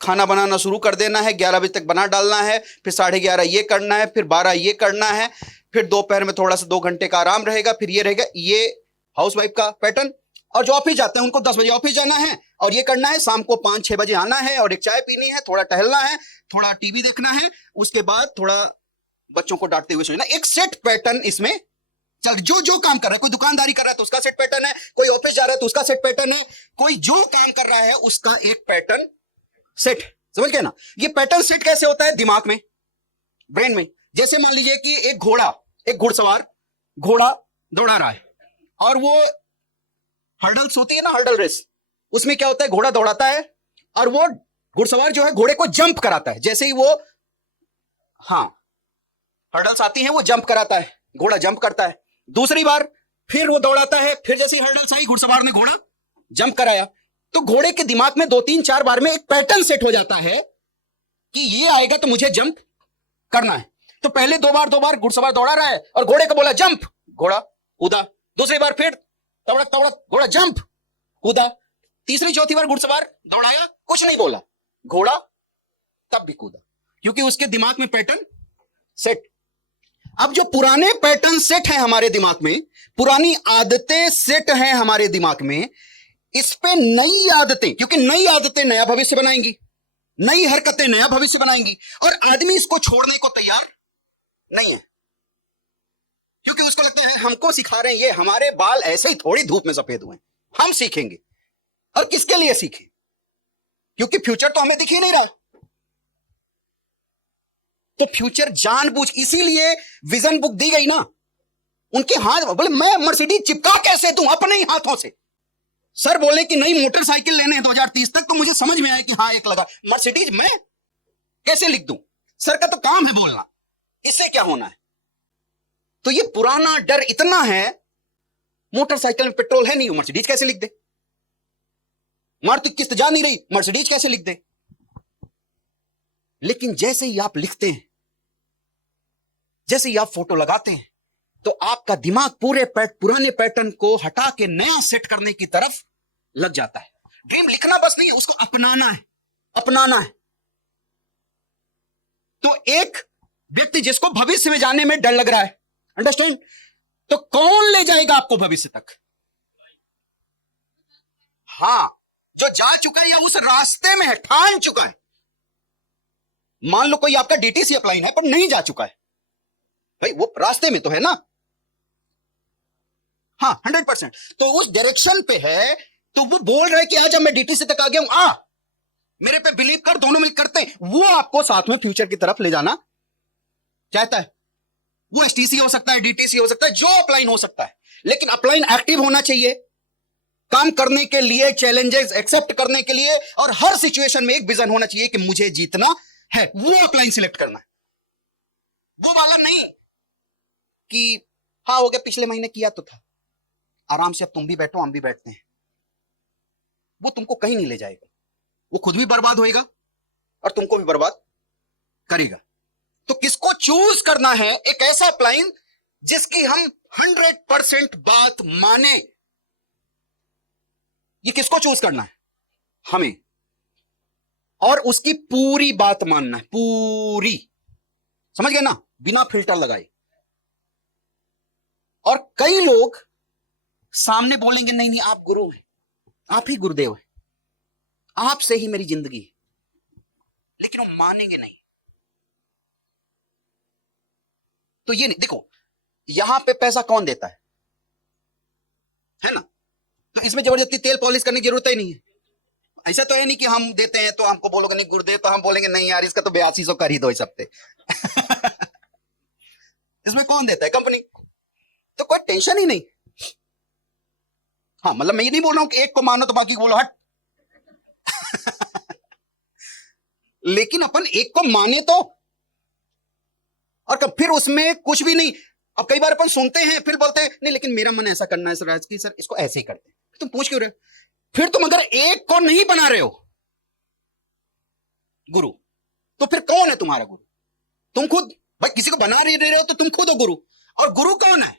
खाना बनाना शुरू कर देना है, 11 बजे तक बना डालना है, फिर 11:30 ये करना है, फिर 12 ये करना है, फिर दोपहर में थोड़ा सा 2 घंटे का आराम रहेगा, फिर ये रहेगा। ये हाउसवाइफ का पैटर्न। और जो ऑफिस जाते हैं उनको 10 बजे ऑफिस जाना है और ये करना है, शाम को 5-6 बजे आना है और एक चाय पीनी है, थोड़ा टहलना है, थोड़ा टीवी देखना है, उसके बाद थोड़ा बच्चों को डांटते हुए सोचना। एक सेट पैटर्न इसमें चल, जो जो काम कर रहा है, कोई दुकानदारी कर रहा है तो उसका सेट पैटर्न है, कोई ऑफिस जा रहा है तो उसका सेट पैटर्न है, कोई जो काम कर रहा है उसका एक पैटर्न सेट। समझ गए ना? ये पैटर्न सेट कैसे होता है? दिमाग में, ब्रेन में। जैसे मान लीजिए कि एक घोड़ा, एक घुड़सवार घोड़ा दौड़ा रहा है और वो हर्डल्स होती है ना, हर्डल रेस, उसमें क्या होता है, घोड़ा दौड़ाता है और वो घुड़सवार जो है घोड़े को जंप कराता है। जैसे ही वो, हाँ, हर्डल्स आती हैं वो जंप कराता है, घोड़ा जंप करता है। दूसरी बार फिर वो दौड़ाता है, फिर जैसे ही हर्डल्स आई घुड़सवार ने घोड़ा जंप कराया, तो घोड़े के दिमाग में 2-3-4 बार में एक पैटर्न सेट हो जाता है कि ये आएगा तो मुझे जंप करना है। तो पहले 2 बार घुड़सवार दौड़ा रहा है और घोड़े को बोला जंप, घोड़ा कूदा। दूसरी बार फिर तवड़क तवड़क घोड़ा जंप, कूदा। तीसरी चौथी बार घुड़सवार दौड़ाया, कुछ नहीं बोला, घोड़ा तब भी कूदा, क्योंकि उसके दिमाग में पैटर्न सेट। अब जो पुराने पैटर्न सेट है हमारे दिमाग में, पुरानी आदतें सेट हैं हमारे दिमाग में, इस पे नई आदतें, क्योंकि नई आदतें नया भविष्य बनाएंगी, नई हरकतें नया भविष्य बनाएंगी, और आदमी इसको छोड़ने को तैयार नहीं है, क्योंकि उसको लगता है हमको सिखा रहे हैं, ये हमारे बाल ऐसे ही थोड़ी धूप में सफेद हुए, हम सीखेंगे। और किसके लिए सीखें? क्योंकि फ्यूचर तो हमें दिख ही नहीं रहा। तो फ्यूचर जानबूझ, इसीलिए विजन बुक दी गई ना, उनके हाथ बोले मैं मर्सिडीज चिपका कैसे दूं अपने ही हाथों से। सर बोले कि नई मोटरसाइकिल लेने हैं 2030 तक, तो मुझे समझ में आया कि हाँ एक लगा, मर्सिडीज मैं कैसे लिख दूं? सर का तो काम है बोलना, इससे क्या होना है? तो ये पुराना डर इतना है, मोटरसाइकिल में पेट्रोल है नहीं, मर्सिडीज कैसे लिख दे? मारुति किस्त जा नहीं रही, मर्सिडीज कैसे लिख दे? लेकिन जैसे ही आप लिखते हैं, जैसे ही आप फोटो लगाते हैं, तो आपका दिमाग पुराने पैटर्न को हटा के नया सेट करने की तरफ लग जाता है। ड्रीम लिखना बस नहीं, उसको अपनाना है, अपनाना है। तो एक व्यक्ति जिसको भविष्य में जाने में डर लग रहा है, अंडरस्टैंड, तो कौन ले जाएगा आपको भविष्य तक? हां, जो जा चुका है या उस रास्ते में है, ठान चुका है। मान लो कोई आपका डीटीसी अपलाइन है पर नहीं जा चुका है, भाई वो रास्ते में तो है ना, हाँ 100%, तो उस डायरेक्शन पे है, तो वो बोल रहा है कि आज अब मैं डीटीसी तक आ गया हूं, मेरे पे बिलीव कर, दोनों मिलकर करते हैं। वो आपको साथ में फ्यूचर की तरफ ले जाना चाहता है। वो एसटीसी हो सकता है, डीटीसी हो सकता है, जो अपलाइन हो सकता है, लेकिन अपलाइन एक्टिव होना चाहिए, काम करने के लिए, चैलेंजेस एक्सेप्ट करने के लिए, और हर सिचुएशन में एक विजन होना चाहिए कि मुझे जीतना है। वो अपलाइन सिलेक्ट करना है, वो वाला नहीं कि हाँ हो गया, पिछले महीने किया तो था, आराम से अब तुम भी बैठो हम भी बैठते हैं। वो तुमको कहीं नहीं ले जाएगा, वो खुद भी बर्बाद होएगा और तुमको भी बर्बाद करेगा। तो किसको चूज करना है? एक ऐसा अपलाइन जिसकी हम 100% बात माने। ये किसको चूज करना है? हमें, और उसकी पूरी बात मानना है, पूरी, समझ गए ना, बिना फिल्टर लगाए। और कई लोग सामने बोलेंगे नहीं नहीं आप गुरु हैं, आप ही गुरुदेव हैं, आपसे ही मेरी जिंदगी है, लेकिन वो मानेंगे नहीं। तो ये नहीं, देखो यहां पे पैसा कौन देता है ना, तो इसमें जबरदस्ती तेल पॉलिश करने की जरूरत ही नहीं है। ऐसा तो है नहीं कि हम देते हैं तो हमको बोलोगे नहीं गुरुदेव, तो हम बोलेंगे नहीं यार इसका तो 8200 कर ही दो इस हफ्ते। इसमें कौन देता है? कंपनी। तो कोई टेंशन ही नहीं। हाँ मतलब मैं ये नहीं बोल रहा हूं कि एक को मानो तो बाकी को बोलो हट। लेकिन अपन एक को माने तो, और फिर उसमें कुछ भी नहीं। अब कई बार अपन सुनते हैं फिर बोलते हैं नहीं लेकिन मेरा मन ऐसा करना है सर इसको ऐसे ही करते हैं। तुम पूछ क्यों रहे हो? फिर तुम अगर एक को नहीं बना रहे हो गुरु, तो फिर कौन है तुम्हारा गुरु? तुम खुद। भाई किसी को बना रहे हो तो तुम खुद हो गुरु। और गुरु कौन है?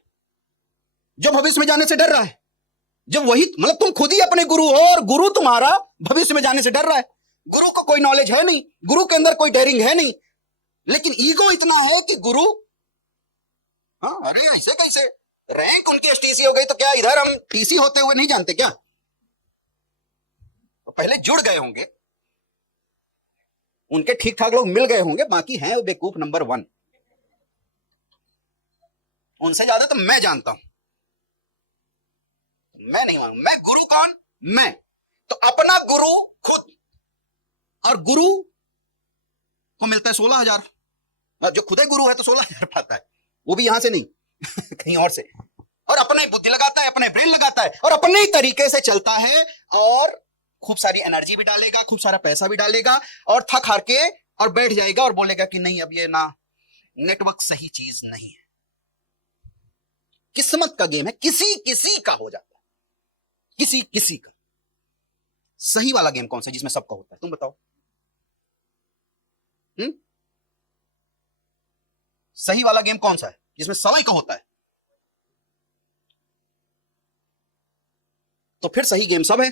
जो भविष्य में जाने से डर रहा है। जब वही मतलब तुम खुद ही अपने गुरु हो और गुरु तुम्हारा भविष्य में जाने से डर रहा है। गुरु को कोई नॉलेज है नहीं, गुरु के अंदर कोई डेयरिंग है नहीं, लेकिन ईगो इतना है कि गुरु, हाँ अरे ऐसे कैसे, रैंक उनकी एसटीसी हो गई तो क्या इधर हम टीसी होते हुए नहीं जानते क्या? तो पहले जुड़ गए होंगे, उनके ठीक ठाक लोग मिल गए होंगे, बाकी हैं वो बेवकूफ नंबर 1। उनसे ज्यादा तो मैं जानता हूं, मैं नहीं मानू। मैं गुरु कौन? मैं तो अपना गुरु खुद, और गुरु को मिलता है 16,000, जो खुद गुरु है तो 16,000 पाता है, वो भी यहां से नहीं कहीं और से, और अपने बुद्धि लगाता है, अपने ब्रेन लगाता है, और अपने ही तरीके से चलता है, और खूब सारी एनर्जी भी डालेगा, खूब सारा पैसा भी डालेगा, और थक हार के और बैठ जाएगा और बोलेगा कि नहीं अब ये ना नेटवर्क सही चीज नहीं है। किस्मत का गेम है, किसी किसी का हो जाता है, किसी किसी का। सही वाला गेम कौन सा जिसमें सबका होता है, तुम बताओ? सही वाला गेम कौन सा है जिसमें समय का होता है? तो फिर सही गेम सब है।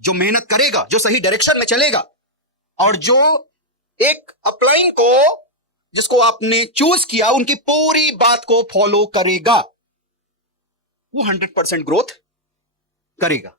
जो मेहनत करेगा, जो सही डायरेक्शन में चलेगा, और जो एक अपलाइन को, जिसको आपने चूज किया, उनकी पूरी बात को फॉलो करेगा, वो 100% ग्रोथ करेगा।